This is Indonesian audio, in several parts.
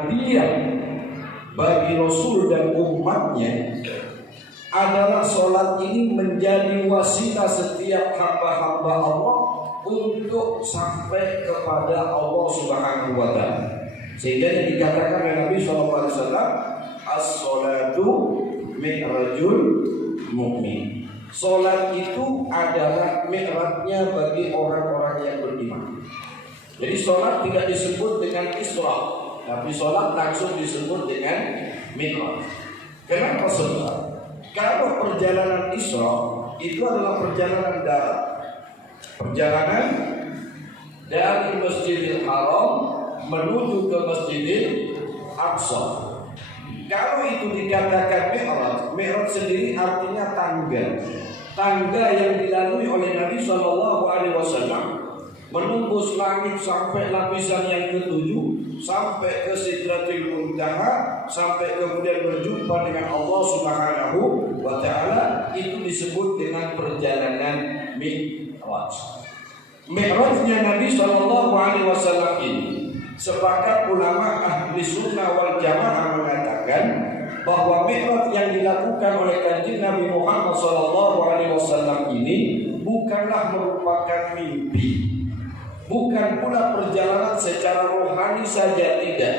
Hadiah bagi Rasul dan umatnya adalah sholat ini menjadi wasilah setiap hamba-hamba Allah untuk sampai kepada Allah Subhanahu wa Ta'ala. Sehingga yang dikatakan oleh Nabi SAW, as-sholatu mi'rajul mu'min. Sholat itu adalah mi'rajnya bagi orang-orang yang beriman. Jadi sholat tidak disebut dengan Isra, tapi sholat langsung disebut dengan mi'raj. Kenapa sebab? Kalau perjalanan Isra itu adalah perjalanan darat, perjalanan dari Masjidil Haram menuju ke Masjidil Aqsa. Kalau itu dikatakan mi'raj, mi'raj sendiri artinya tangga yang dilalui oleh Nabi SAW menembus langit sampai lapisan yang ketujuh, sampai ke Sidratul Muntaha, sampai kemudian berjumpa dengan Allah Subhanahu wa Ta'ala. Itu disebut dengan perjalanan mi'raj. Mi'rajnya Nabi SAW ini, sepakat ulama ahli sunnah wal jamaah mengatakan bahwa mi'raj yang dilakukan oleh kanjeng Nabi Muhammad SAW ini bukanlah merupakan mimpi, bukan pula perjalanan secara rohani saja, tidak,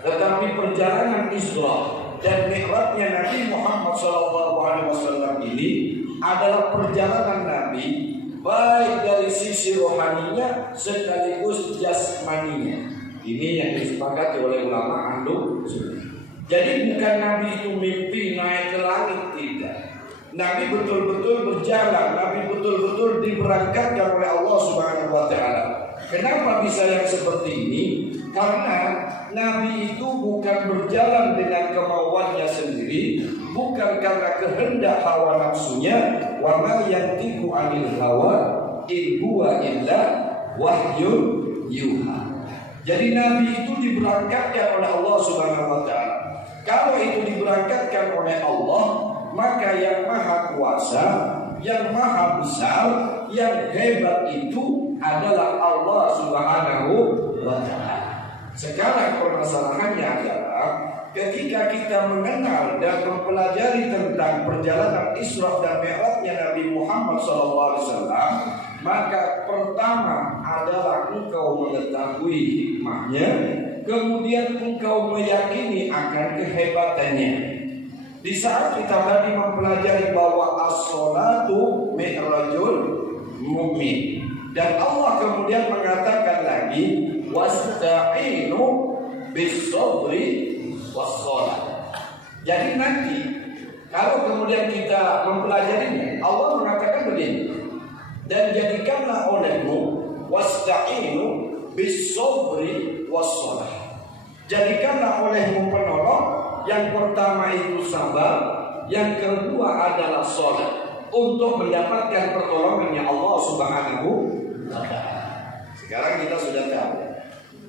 tetapi perjalanan Isra dan Mi'rajnya Nabi Muhammad SAW ini adalah perjalanan Nabi baik dari sisi rohaninya sekaligus jasmaninya. Ini yang disepakati oleh ulama ahlu sunnah. Jadi bukan Nabi itu mimpi naik ke langit, tidak. Nabi betul-betul berjalan, Nabi betul-betul diberangkatkan oleh Allah Subhanahu wa Ta'ala. Kenapa bisa yang seperti ini? Karena Nabi itu bukan berjalan dengan kemauannya sendiri, bukan karena kehendak hawa nafsunya. Wa ma yantiqu 'anil hawa in huwa illa wahyun yuha. Jadi Nabi itu diberangkatkan oleh Allah Subhanahu wa Ta'ala. Kalau itu diberangkatkan oleh Allah, maka yang maha kuasa, yang maha besar, yang hebat itu adalah Allah Subhanahu wa Ta'ala. Sekarang permasalahannya adalah ketika kita mengenal dan mempelajari tentang perjalanan Isra dan Mi'rajnya Nabi Muhammad SAW, maka pertama adalah engkau mengetahui hikmahnya, kemudian engkau meyakini akan kehebatannya. Di saat kita tadi mempelajari bahwa as-sholatu mi'rajul mu'min, dan Allah kemudian mengatakan lagi wasta'inu bis-sabri was-shalah. Jadi nanti kalau kemudian kita mempelajarinya, Allah mengatakan begini, dan jadikanlah olehmu wasta'inu bis-sabri was-shalah. Jadikanlah olehmu penolong. Yang pertama itu sabar, yang kedua adalah sholat, untuk mendapatkan pertolongannya Allah Subhanahu wa Ta'ala. Sekarang kita sudah tahu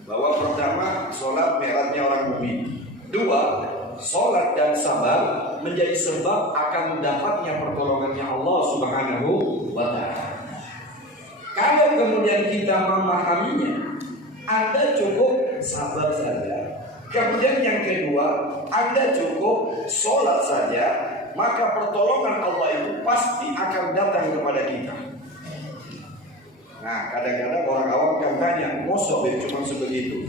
bahwa pertama sholat mi'rajnya orang mukmin, dua sholat dan sabar menjadi sebab akan mendapatnya pertolongannya Allah Subhanahu wa Ta'ala. Kalau kemudian kita memahaminya, Anda cukup sabar saja. Kemudian yang kedua, Anda cukup sholat saja, maka pertolongan Allah itu pasti akan datang kepada kita. Nah, kadang-kadang orang awam kan tanya, mosok cuma sebegitu.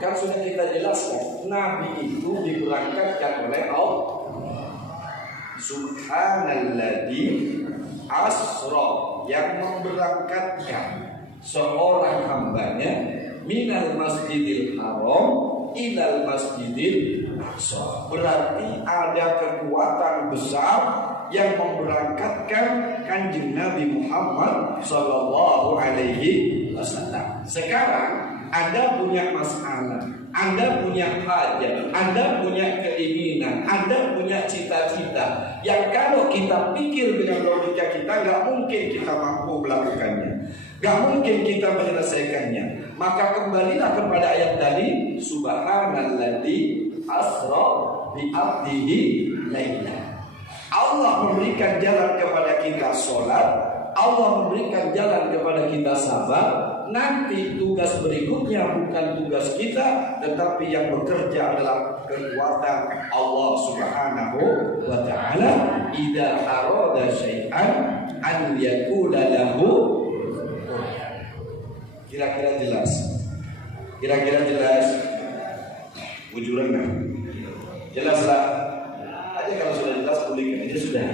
Kan sudah kita jelaskan, Nabi itu diberangkatkan oleh Allah. Subhanalladzi asra, yang memberangkatkan seorang hambanya minal masjidil haram ilal masjidil aqsa. Berarti ada kekuatan besar yang memberangkatkan kanjeng Nabi Muhammad sallallahu alaihi wasallam. Sekarang Anda punya masalah, Anda punya hajat, Anda punya keinginan, Anda punya cita-cita yang kalau kita pikir dengan logika kita nggak mungkin kita mampu melakukannya, nggak mungkin kita menyelesaikannya. Maka kembalilah kepada ayat tadi, subhanalladzi asra bi 'abdihi laila. Allah memberikan jalan kepada kita sholat, Allah memberikan jalan kepada kita sabar, nanti tugas berikutnya bukan tugas kita, tetapi yang bekerja adalah kekuatan Allah Subhanahu wa taala. Idza arada syai'an an yakula lahu. Kira-kira jelas? Kira-kira jelas? Bujuran kan? Jelaslah. Aja kalau sudah jelas pulihkan aja sudah.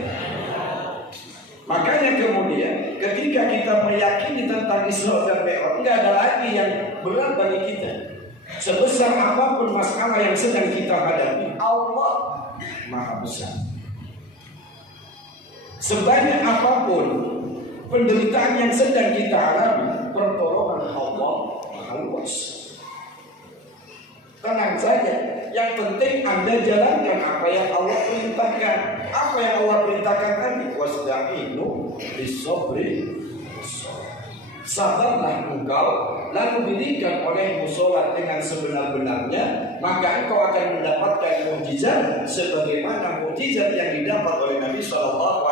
Makanya kemudian ketika kita meyakini tentang Isra dan Mi'raj, enggak ada lagi yang berat bagi kita. Sebesar apapun masalah yang sedang kita hadapi, Allah Maha Besar. Sebanyak apapun penderitaan yang sedang kita alami, pertolongan Allah Maha luas. Tenang saja. Yang penting Anda jalankan apa yang Allah perintahkan. Apa yang Allah perintahkan tadi? Wasta'inu bis-sabri. Sabarlah engkau, lalu dirikan olehmu sholat dengan sebenar-benarnya, maka engkau akan mendapatkan mukjizat sebagaimana mukjizat yang didapat oleh Nabi SAW.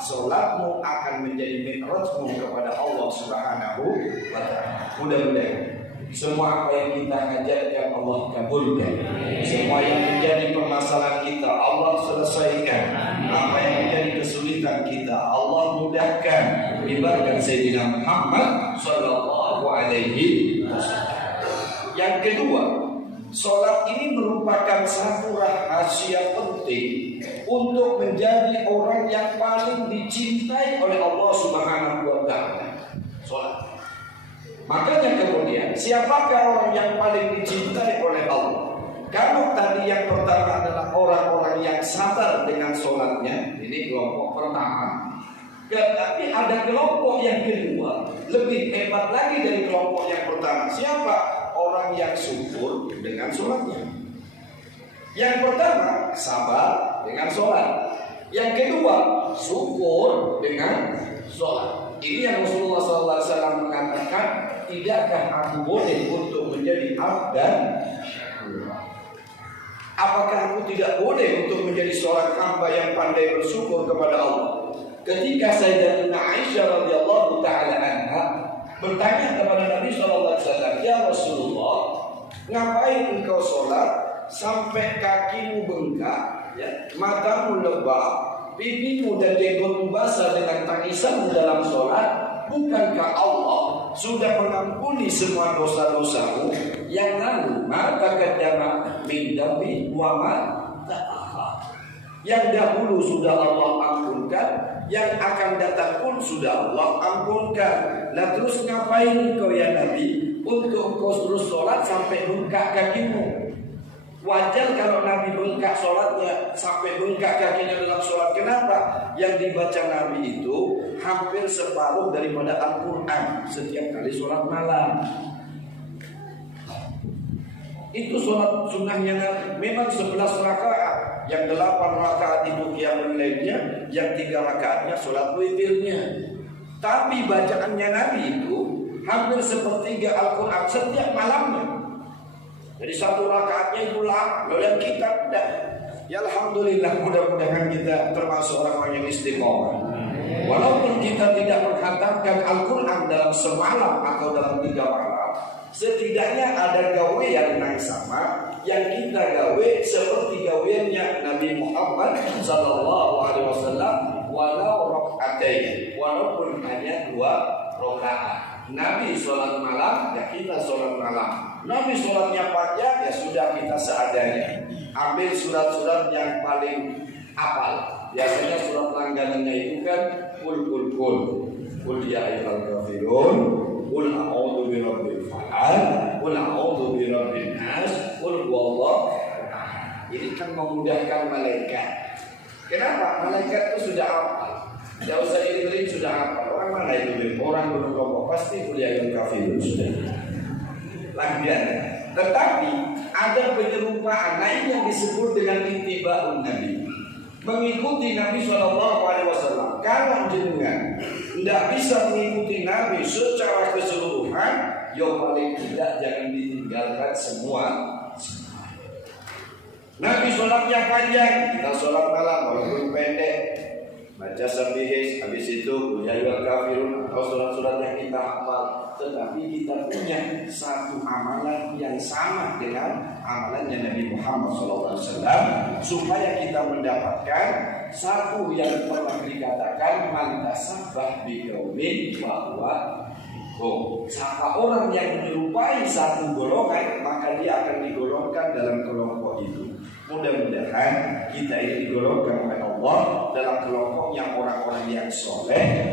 Sholatmu akan menjadi mi'rajmu kepada Allah Subhanahu wa taala. Mudah-mudahan semua apa yang kita ajarkan Allah kabulkan. Semua yang menjadi permasalahan kita Allah selesaikan. Apa yang menjadi kesulitan kita Allah mudahkan. Ibaratkan Sayyidina Muhammad sallallahu alaihi wasallam. Yang kedua, salat ini merupakan satu rahasia penting untuk menjadi orang yang paling dicintai oleh Allah Subhanahu wa taala. Salat. Makanya kemudian siapakah orang yang paling dicintai oleh Allah? Kalau tadi yang pertama adalah orang-orang yang sabar dengan sholatnya, ini kelompok pertama. Tetapi ada kelompok yang kedua, lebih hebat lagi dari kelompok yang pertama. Siapa? Orang yang syukur dengan sholatnya. Yang pertama sabar dengan sholat. Yang kedua syukur dengan sholat. Ini yang Rasulullah SAW mengatakan, tidakkah aku boleh untuk menjadi abdan? Apakah aku tidak boleh untuk menjadi seorang hamba yang pandai bersyukur kepada Allah? Ketika Sayyidatina Aisyah radhiyallahu taala anha bertanya kepada Nabi SAW, ya Rasulullah, ngapain engkau sholat sampai kakimu bengkak, ya, matamu lebam, pipimu dan jenggotmu basah dengan tangisanmu dalam sholat? Bukankah Allah sudah mengampuni semua dosa-dosamu yang lalu? Maka kadama min dambi wa ma ta'akhir. Yang dahulu sudah Allah ampunkan, yang akan datang pun sudah Allah ampunkan. Nah terus ngapain engkau ya Nabi untuk engkau terus sholat sampai bengkak kakimu? Wajar kalau Nabi bengkak sholatnya, sampai bengkak kakinya dalam sholat. Kenapa? Yang dibaca Nabi itu hampir separuh daripada Al-Quran setiap kali sholat malam. Itu sholat sunnahnya Nabi. Memang 11 rakaat, yang 8 rakaat itu qiyamul lailnya, yang 3 rakaatnya sholat witirnya. Tapi bacaannya Nabi itu hampir sepertiga Al-Quran setiap malamnya. Jadi 1 rakaatnya itu lama. Lalu kita tidak. Ya Alhamdulillah, mudah-mudahan kita termasuk orang-orang yang istiqomah. Walaupun kita tidak menghantamkan Al-Quran dalam semalam atau dalam 3 malam, setidaknya ada gawean yang sama yang kita gawe seperti gaweannya Nabi Muhammad sallallahu alaihi wasallam, walau rakaatain, walaupun hanya 2 rakaat. Nabi sholat malam, ya kita sholat malam. Nabi sholatnya panjang, ya sudah kita seadanya. Ambil surat-surat yang paling hafal. Biasanya surat langganannya itu kan Qul ya ayyuhal kafirun, Qul a'udzu birabbil falaq, Qul a'udzu birabbin nas, Qul huwallahu ahad. Ini kan memudahkan malaikat. Kenapa? Malaikat itu sudah hafal. Tidak usah didengerin, sudah hafal. Orang mana itu? Orang gunung kelompok pasti Qul ya ayyuhal kafirun sudah. Langganan. Tetapi ada penyerupaan lain yang disebut dengan ittiba'un Nabi. Mengikuti Nabi SAW. Kalau jenengan tidak bisa mengikuti Nabi secara keseluruhan, ya paling tidak jangan ditinggalkan semua. Nabi sholatnya panjang, kita sholat malam walaupun pendek. baca sabihis, habis itu ya ayyuhal kafirun atau surat-surat yang kita hafal, tetapi kita punya satu amalan yang sama dengan amalannya Nabi Muhammad SAW, supaya kita mendapatkan satu yang pernah dikatakan man tasabbah bi qaumin bahwa siapa orang yang menyerupai satu golongan, maka dia akan digolongkan dalam kelompok itu. Mudah-mudahan kita ini digolongkan oleh Allah dalam kelompoknya orang-orang yang soleh,